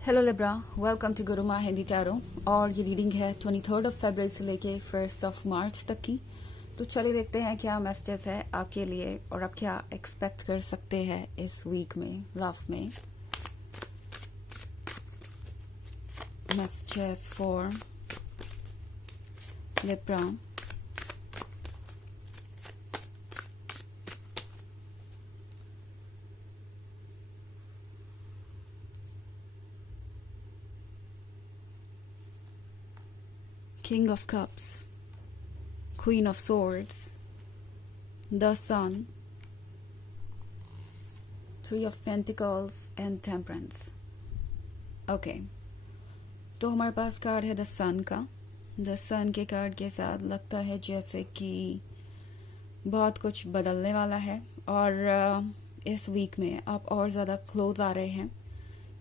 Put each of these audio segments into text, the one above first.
Hello Libra, welcome to Guruma Hindi tarot. और ये reading है 23 फरवरी से लेके 1 मार्च तक की। तो चलिए देखते हैं क्या मैसेजेस है आपके लिए और आप क्या एक्सपेक्ट कर सकते हैं इस वीक में लव में। Messages for Libra. King of Cups, Queen of Swords, the Sun, Three of Pentacles and Temperance. Okay, तो हमारे पास कार्ड है द सन का। द सन के कार्ड के साथ लगता है जैसे कि बहुत कुछ बदलने वाला है और इस वीक में आप और ज़्यादा क्लोज आ रहे हैं।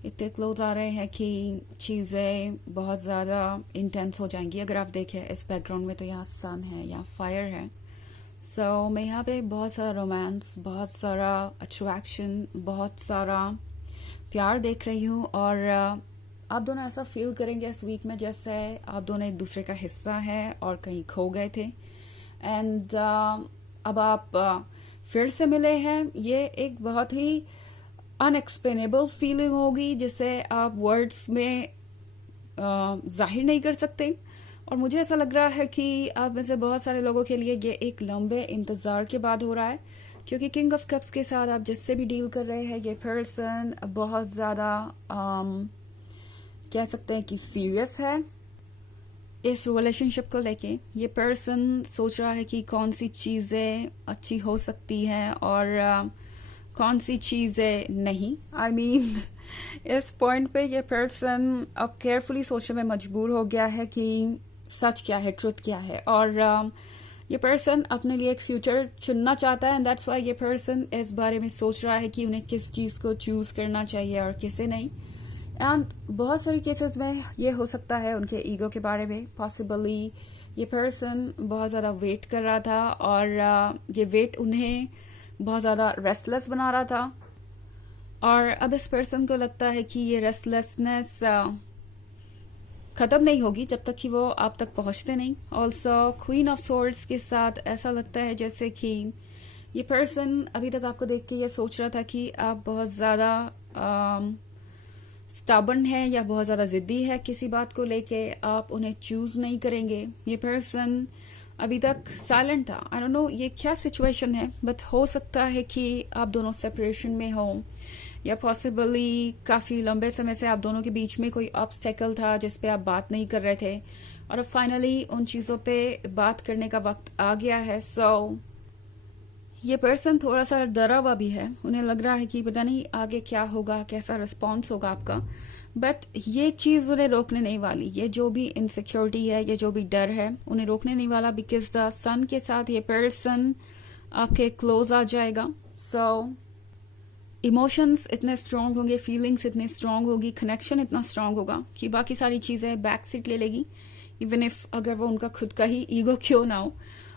इतने क्लोज आ रहे हैं कि चीज़ें बहुत ज़्यादा इंटेंस हो जाएंगी। अगर आप देखें इस बैकग्राउंड में तो यहाँ सन है, यहाँ फायर है। सो मैं यहाँ पे बहुत सारा रोमांस, बहुत सारा अट्रैक्शन, बहुत सारा प्यार देख रही हूँ और आप दोनों ऐसा फील करेंगे इस वीक में जैसे आप दोनों एक दूसरे का हिस्सा है और कहीं खो गए थे एंड अब आप फिर से मिले हैं। ये एक बहुत ही अनएक्सप्लेनेबल फीलिंग होगी जिसे आप वर्ड्स में जाहिर नहीं कर सकते। और मुझे ऐसा लग रहा है कि आप में से बहुत सारे लोगों के लिए ये एक लंबे इंतजार के बाद हो रहा है, क्योंकि किंग ऑफ कप्स के साथ आप जिससे भी डील कर रहे हैं ये पर्सन बहुत ज़्यादा कह सकते हैं कि सीरियस है इस रिलेशनशिप को लेके। ये पर्सन सोच रहा है कि कौन सी चीज़ें अच्छी हो सकती हैं और कौन सी चीज़ें नहीं। आई मीन इस पॉइंट पे ये पर्सन अब केयरफुली सोचने में मजबूर हो गया है कि सच क्या है, ट्रुथ क्या है। और ये पर्सन अपने लिए एक फ्यूचर चुनना चाहता है एंड दैट्स वाई ये पर्सन इस बारे में सोच रहा है कि उन्हें किस चीज़ को चूज करना चाहिए और किसे नहीं। एंड बहुत सारी केसेस में ये हो सकता है उनके ईगो के बारे में। पॉसिबली ये पर्सन बहुत ज़्यादा वेट कर रहा था और ये वेट उन्हें बहुत ज़्यादा रेस्टलेस बना रहा था और अब इस पर्सन को लगता है कि ये रेस्टलेसनेस ख़त्म नहीं होगी जब तक कि वो आप तक पहुंचते नहीं। ऑल्सो क्वीन ऑफ सोर्ड्स के साथ ऐसा लगता है जैसे कि ये पर्सन अभी तक आपको देख के ये सोच रहा था कि आप बहुत ज़्यादा स्टबर्न है या बहुत ज़्यादा ज़िद्दी है किसी बात को लेके, आप उन्हें चूज नहीं करेंगे। ये पर्सन अभी तक साइलेंट था। आई डोंट नो ये क्या सिचुएशन है, बट हो सकता है कि आप दोनों सेपरेशन में हो या पॉसिबली काफ़ी लंबे समय से आप दोनों के बीच में कोई ऑब्स्टेकल था जिस पे आप बात नहीं कर रहे थे और अब फाइनली उन चीज़ों पे बात करने का वक्त आ गया है। सो ये पर्सन थोड़ा सा डरा हुआ भी है। उन्हें लग रहा है कि पता नहीं आगे क्या होगा, कैसा रिस्पॉन्स होगा आपका, बट ये चीज़ उन्हें रोकने नहीं वाली। ये जो भी इनसिक्योरिटी है, ये जो भी डर है, उन्हें रोकने नहीं वाला बिकॉज द सन के साथ ये पर्सन आपके क्लोज आ जाएगा। सो इमोशंस इतने स्ट्रांग होंगे, फीलिंग्स इतने स्ट्रांग होगी, कनेक्शन इतना स्ट्रांग होगा कि बाकी सारी चीज़ें बैक सीट ले लेगी, इवन इफ अगर वो उनका खुद का ही ईगो क्यों ना हो।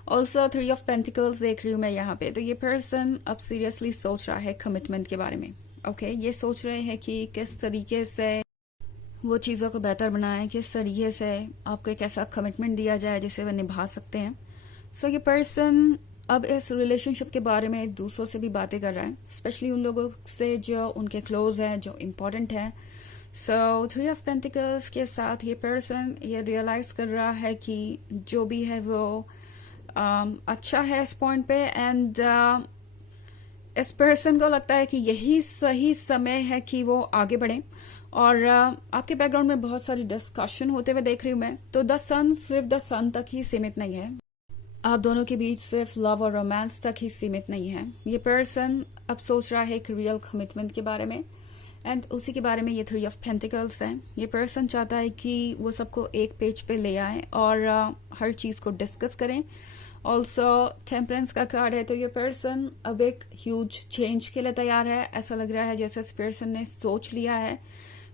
ऑल्सो 3 ऑफ पेंटिकल्स देख रही हूँ मैं यहाँ पे। तो ये पर्सन अब सीरियसली सोच रहा है कमिटमेंट के बारे में। ओके, ये सोच रहे हैं कि किस तरीके से वो चीज़ों को बेहतर बनाएं, किस तरीके से आपको एक ऐसा कमिटमेंट दिया जाए जिसे वे निभा सकते हैं। सो ये पर्सन अब इस रिलेशनशिप के बारे में दूसरों से भी बातें कर रहा है, स्पेशली उन लोगों से जो उनके क्लोज हैं, जो इम्पोर्टेंट हैं। सो 3 ऑफ पेंटिकल्स के साथ ये पर्सन ये रियलाइज कर रहा है कि जो भी है वो अच्छा है इस पॉइंट पे एंड इस पर्सन को लगता है कि यही सही समय है कि वो आगे बढ़े। और आपके बैकग्राउंड में बहुत सारी डिस्कशन होते हुए देख रही हूँ मैं। तो द सन सिर्फ द सन तक ही सीमित नहीं है, आप दोनों के बीच सिर्फ लव और रोमांस तक ही सीमित नहीं है। ये पर्सन अब सोच रहा है एक रियल कमिटमेंट के बारे में एंड उसी के बारे में ये 3 ऑफ पेंटिकल्स है। ये पर्सन चाहता है कि वो सबको एक पेज पे ले आए और हर चीज़ को डिस्कस करें। ऑल्सो टेम्परेंस का कार्ड है, तो ये पर्सन अब एक ह्यूज चेंज के लिए तैयार है। ऐसा लग रहा है जैसे इस पर्सन ने सोच लिया है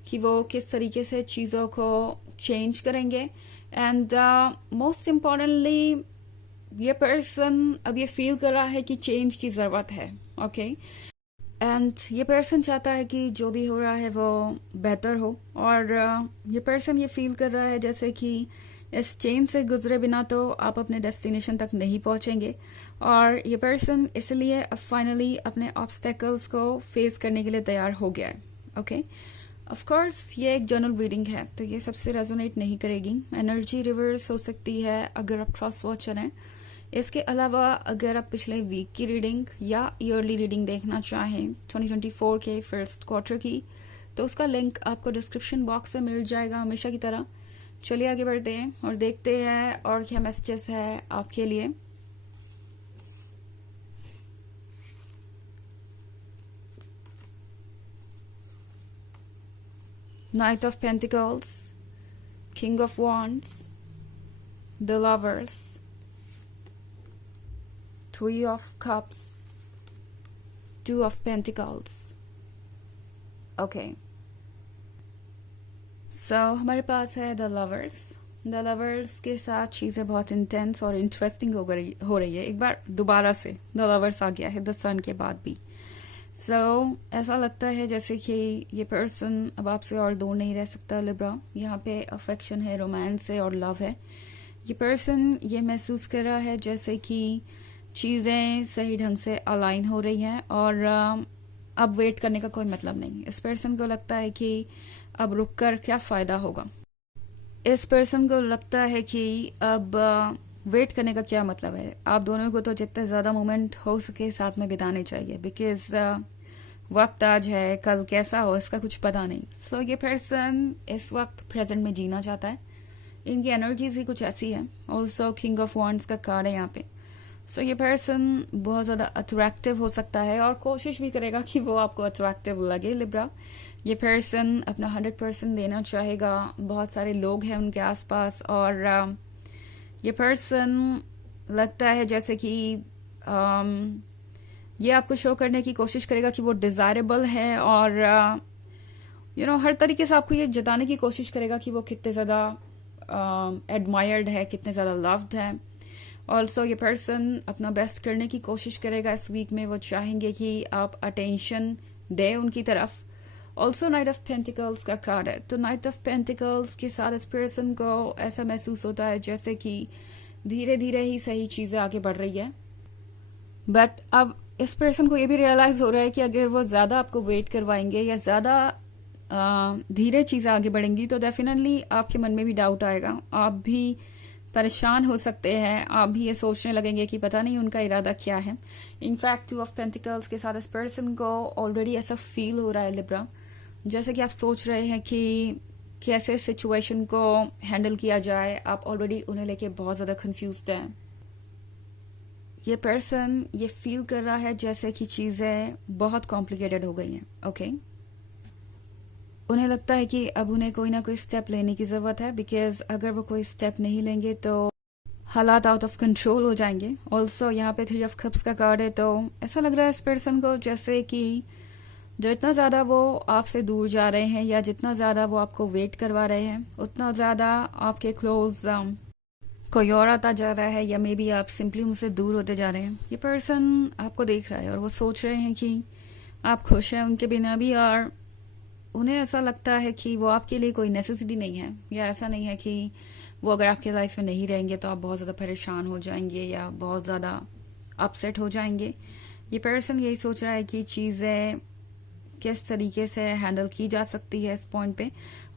कि वो किस तरीके से चीज़ों को चेंज करेंगे एंड मोस्ट इम्पॉर्टेंटली ये पर्सन अब ये फील कर रहा है कि चेंज की ज़रूरत है। ओके एंड ये पर्सन चाहता है कि जो भी हो रहा है वो बेहतर हो, और ये पर्सन ये फील कर रहा है जैसे कि इस चेन से गुजरे बिना तो आप अपने डेस्टिनेशन तक नहीं पहुंचेंगे, और ये पर्सन इसलिए अब फाइनली अपने ऑब्स्टेकल्स को फेस करने के लिए तैयार हो गया है। ओके, ऑफ कोर्स ये एक जनरल रीडिंग है तो ये सबसे रेजोनेट नहीं करेगी। एनर्जी रिवर्स हो सकती है अगर आप क्रॉस वॉचर हैं। इसके अलावा अगर आप पिछले वीक की रीडिंग या ईयरली रीडिंग देखना चाहें 2024 के फर्स्ट क्वार्टर की, तो उसका लिंक आपको डिस्क्रिप्शन बॉक्स में मिल जाएगा हमेशा की तरह। चलिए आगे बढ़ते हैं और देखते हैं और क्या मैसेजेस है आपके लिए। Knight of Pentacles, King of Wands, the Lovers, Three of Cups, Two of Pentacles. Okay. So हमारे पास है द लवर्स। द लवर्स के साथ चीज़ें बहुत इंटेंस और इंटरेस्टिंग हो रही है। एक बार दोबारा से द लवर्स आ गया है द सन के बाद भी। ऐसा लगता है जैसे कि ये पर्सन अब आपसे और दूर नहीं रह सकता लिब्रा। यहाँ पे अफेक्शन है, रोमांस है और लव है। ये पर्सन ये महसूस कर रहा है जैसे कि चीज़ें सही ढंग से अलाइन हो रही हैं और अब वेट करने का कोई मतलब नहीं। इस पर्सन को लगता है कि अब रुक कर क्या फ़ायदा होगा। इस पर्सन को लगता है कि अब वेट करने का क्या मतलब है। आप दोनों को तो जितने ज़्यादा मोमेंट हो सके साथ में बिताने चाहिए, बिकॉज वक्त आज है, कल कैसा हो इसका कुछ पता नहीं। ये पर्सन इस वक्त प्रेजेंट में जीना चाहता है। इनकी एनर्जीज ही कुछ ऐसी है। ऑल्सो किंग ऑफ वॉन्ड्स का कार्ड है यहाँ पे। ये पर्सन बहुत ज़्यादा अट्रैक्टिव हो सकता है और कोशिश भी करेगा कि वो आपको अट्रैक्टिव लगे लिब्रा। ये पर्सन अपना 100% देना चाहेगा। बहुत सारे लोग हैं उनके आसपास और ये पर्सन लगता है जैसे कि ये आपको शो करने की कोशिश करेगा कि वो डिजायरेबल है और हर तरीके से आपको ये जताने की कोशिश करेगा कि वो कितने ज़्यादा एडमायर्ड है, कितने ज़्यादा लव्ड है। ऑल्सो ये पर्सन अपना बेस्ट करने की कोशिश करेगा इस वीक में। वो चाहेंगे कि आप अटेंशन दें उनकी तरफ। ऑल्सो नाइट ऑफ पेंटिकल्स का कार्ड है। तो नाइट ऑफ पेंटिकल्स के साथ इस पर्सन को ऐसा महसूस होता है जैसे कि धीरे धीरे ही सही चीज़ें आगे बढ़ रही है। बट अब इस पर्सन को ये भी रियलाइज हो रहा है कि अगर वो ज़्यादा आपको वेट करवाएंगे या ज़्यादा धीरे चीज़ें आगे बढ़ेंगी तो डेफिनेटली आपके मन में भी डाउट आएगा। आप भी परेशान हो सकते हैं। आप भी ये सोचने लगेंगे कि पता नहीं उनका इरादा क्या है। इनफैक्ट 2 ऑफ पेंटिकल्स के साथ इस पर्सन को ऑलरेडी ऐसा फील हो रहा है लिब्रा, जैसे कि आप सोच रहे हैं कि कैसे सिचुएशन को हैंडल किया जाए। आप ऑलरेडी उन्हें लेके बहुत ज़्यादा कंफ्यूज्ड हैं। ये पर्सन ये फील कर रहा है जैसे कि चीज़ें बहुत कॉम्प्लिकेटेड हो गई हैं। ओके, उन्हें लगता है कि अब उन्हें कोई ना कोई स्टेप लेने की ज़रूरत है, बिकॉज अगर वो कोई स्टेप नहीं लेंगे तो हालात आउट ऑफ कंट्रोल हो जाएंगे। ऑल्सो यहाँ पे 3 ऑफ कप्स का कार्ड है। तो ऐसा लग रहा है इस पर्सन को जैसे कि जितना ज़्यादा वो आपसे दूर जा रहे हैं या जितना ज़्यादा वो आपको वेट करवा रहे हैं उतना ज़्यादा आपके क्लोज कोई और आता जा रहा है, या मे बी आप सिंपली उनसे दूर होते जा रहे हैं। ये पर्सन आपको देख रहा है और वो सोच रहे हैं कि आप खुश हैं उनके बिना भी, और उन्हें ऐसा लगता है कि वो आपके लिए कोई नेसेसिटी नहीं है, या ऐसा नहीं है कि वो अगर आपके लाइफ में नहीं रहेंगे तो आप बहुत ज़्यादा परेशान हो जाएंगे या बहुत ज़्यादा अपसेट हो जाएंगे। ये पर्सन यही सोच रहा है कि चीज़ें किस तरीके से हैंडल की जा सकती है इस पॉइंट पे।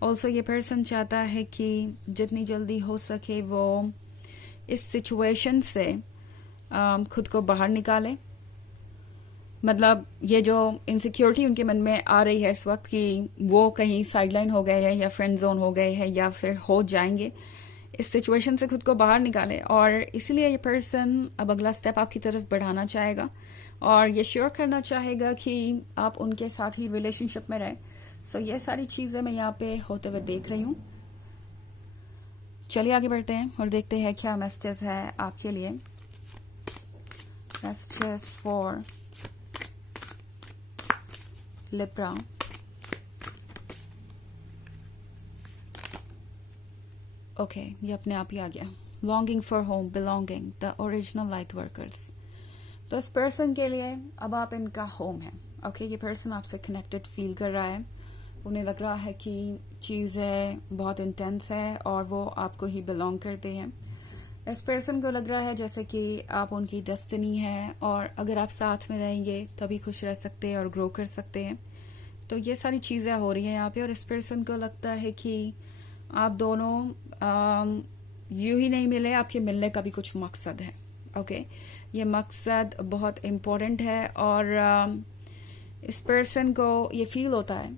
ऑल्सो ये पर्सन चाहता है कि जितनी जल्दी हो सके वो इस सिचुएशन से खुद को बाहर निकाले। मतलब ये जो इनसिक्योरिटी उनके मन में आ रही है इस वक्त कि वो कहीं साइडलाइन हो गए हैं या फ्रेंड जोन हो गए हैं या फिर हो जाएंगे, इस सिचुएशन से खुद को बाहर निकाले। और इसीलिए ये पर्सन अब अगला स्टेप आपकी तरफ बढ़ाना चाहेगा और ये श्योर करना चाहेगा कि आप उनके साथ ही रिलेशनशिप में रहें। ये सारी चीज़ें मैं यहाँ पे होते हुए देख रही हूँ। चलिए आगे बढ़ते हैं और देखते हैं क्या मैसेजेस है आपके लिए। Messages for Libra. ओके, ये अपने आप ही आ गया। Longing for home, belonging, the original light workers. तो इस पर्सन के लिए अब आप इनका होम है, ओके ये पर्सन आपसे कनेक्टेड फील कर रहा है, उन्हें लग रहा है कि चीज़ें बहुत इंटेंस है और वो आपको ही बिलोंग करते हैं। इस पर्सन को लग रहा है जैसे कि आप उनकी डेस्टिनी है और अगर आप साथ में रहेंगे तभी खुश रह सकते हैं और ग्रो कर सकते हैं। तो ये सारी चीज़ें हो रही हैं यहाँ पे और इस पर्सन को लगता है कि आप दोनों यूं ही नहीं मिले, आपके मिलने का भी कुछ मकसद है। ओके ये मकसद बहुत इम्पोर्टेंट है और इस पर्सन को ये फील होता है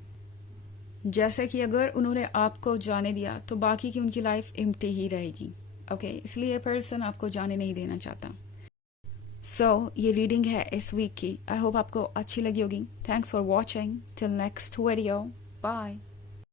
जैसे कि अगर उन्होंने आपको जाने दिया तो बाकी की उनकी लाइफ एम्प्टी ही रहेगी। ओके इसलिए ये पर्सन आपको जाने नहीं देना चाहता। ये रीडिंग है इस वीक की। आई होप आपको अच्छी लगी होगी। Thanks for watching. Till next video, bye.